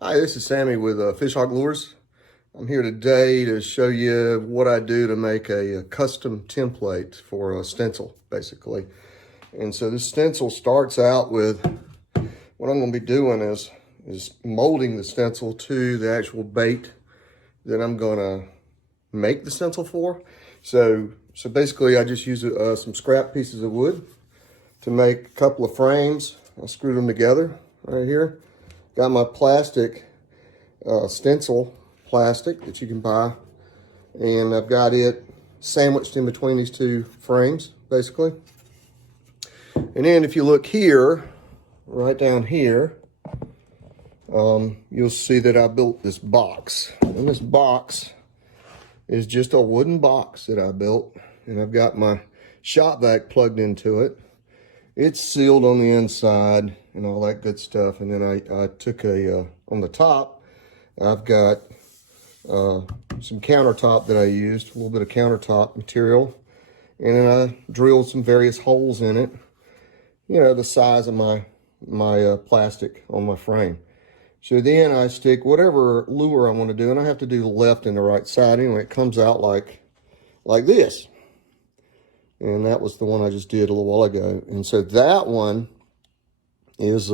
Hi, this is Sammy with Fishhawk Lures. I'm here today to show you what I do to make a custom template for a stencil, basically. And so this stencil starts out with, what I'm going to be doing is molding the stencil to the actual bait that I'm going to make the stencil for. So basically I just use some scrap pieces of wood to make a couple of frames. I screwed them together right here. Got my plastic, stencil plastic that you can buy, and I've got it sandwiched in between these two frames, basically. And then if you look here, right down here, you'll see that I built this box. And this box is just a wooden box that I built, and I've got my shop vac plugged into it. It's sealed on the inside and all that good stuff. And then I took on the top, I've got some countertop that I used, a little bit of countertop material. And then I drilled some various holes in it, you know, the size of my plastic on my frame. So then I stick whatever lure I want to do, and I have to do the left and the right side. Anyway, it comes out like this. And that was the one I just did a little while ago. And so that one is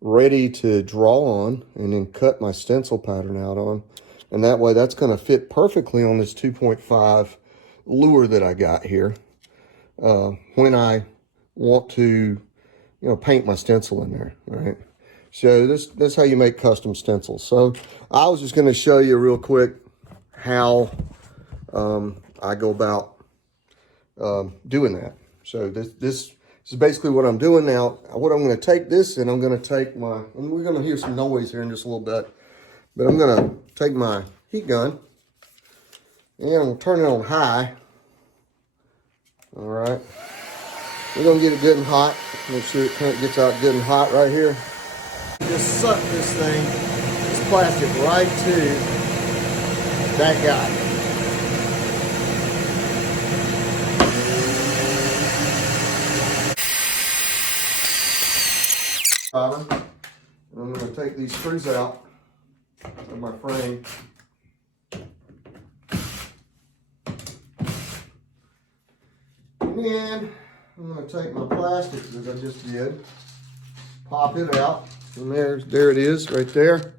ready to draw on and then cut my stencil pattern out on. And that way that's going to fit perfectly on this 2.5 lure that I got here when I want to, you know, paint my stencil in there, right? So that's how you make custom stencils. So I was just going to show you real quick how I go about doing that. So this is basically what I'm doing now. What I'm going to take this, and I'm going to take my, and we're going to hear some noise here in just a little bit, but I'm going to take my heat gun and I'm going to turn it on high. All right, we're going to get it good and hot. Make sure it gets out good and hot right here. Just suck this thing, this plastic, right to that guy. And I'm going to take these screws out of my frame. And then I'm going to take my plastics that I just did, pop it out, and there it is right there.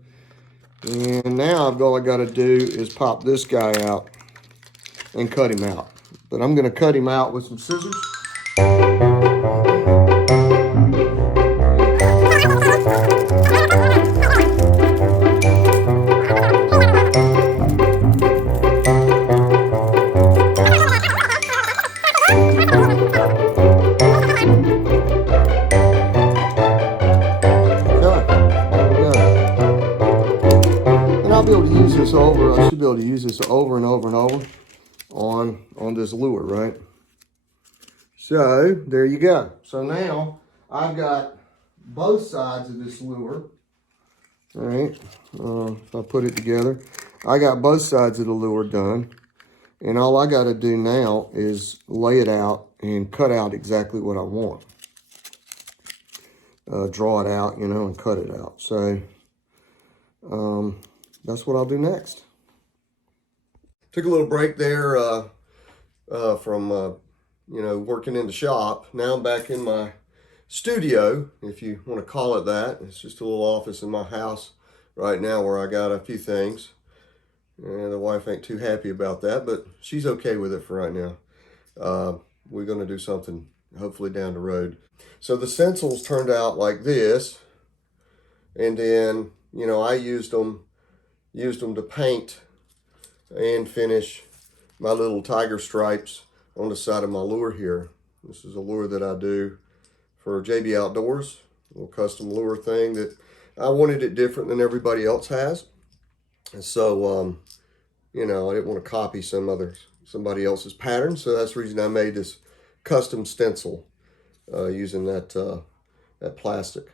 And now all I got to do is pop this guy out and cut him out. But I'm going to cut him out with some scissors. I should be able to use this over and over and over on this lure, right? So there you go. So now I've got both sides of this lure, all right? If I put it together, I got both sides of the lure done, and all I got to do now is lay it out and cut out exactly what I want. Draw it out, you know, and cut it out. So that's what I'll do next. Took a little break there from, you know, working in the shop. Now I'm back in my studio, if you want to call it that. It's just a little office in my house right now where I got a few things. And the wife ain't too happy about that, but she's okay with it for right now. We're going to do something hopefully down the road. So the stencils turned out like this. And then, you know, I used them to paint and finish my little tiger stripes on the side of my lure here. This is a lure that I do for JB Outdoors, a little custom lure thing that I wanted it different than everybody else has. And so, you know, I didn't want to copy somebody else's pattern. So that's the reason I made this custom stencil using that plastic.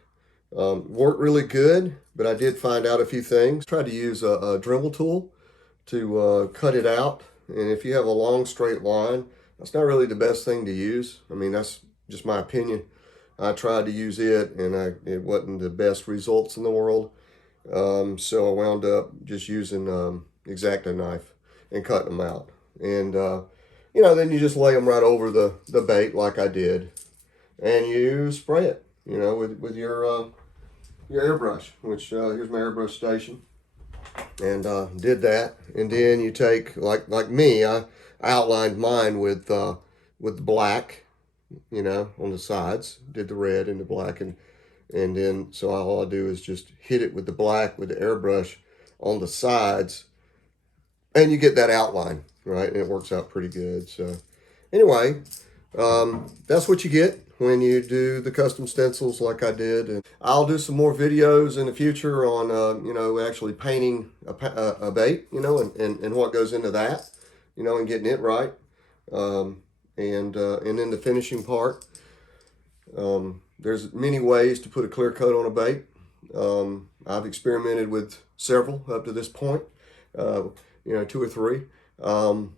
Worked really good, but I did find out a few things. Tried to use a Dremel tool to cut it out. And if you have a long straight line, that's not really the best thing to use. I mean, that's just my opinion. I tried to use it and it wasn't the best results in the world. So I wound up just using X-Acto knife and cutting them out. And, you know, then you just lay them right over the bait like I did. And you spray it, you know, with your airbrush, which here's my airbrush station. And did that. And then you take, like me, I outlined mine with black, you know, on the sides. Did the red and the black, and then so all I do is just hit it with the black with the airbrush on the sides, and you get that outline, right? And it works out pretty good. So anyway, that's what you get when you do the custom stencils like I did. And I'll do some more videos in the future on, you know, actually painting a bait, you know, and what goes into that, you know, and getting it right. And then the finishing part. There's many ways to put a clear coat on a bait. I've experimented with several up to this point, you know, 2 or 3. I'm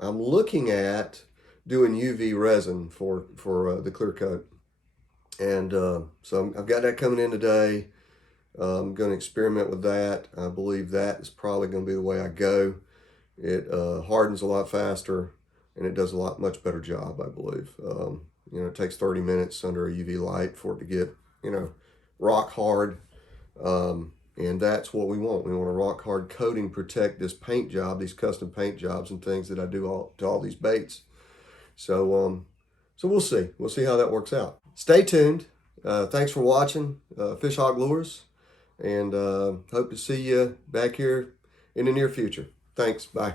looking at doing UV resin for the clear coat. And so I've got that coming in today. I'm going to experiment with that. I believe that is probably going to be the way I go. It hardens a lot faster, and it does a much better job, I believe. You know, it takes 30 minutes under a UV light for it to get, you know, rock hard. And that's what we want. We want a rock hard coating, protect this paint job, these custom paint jobs and things that I do to all these baits. So, so we'll see. We'll see how that works out. Stay tuned. Thanks for watching Fish Hawk Lures, and hope to see you back here in the near future. Thanks. Bye.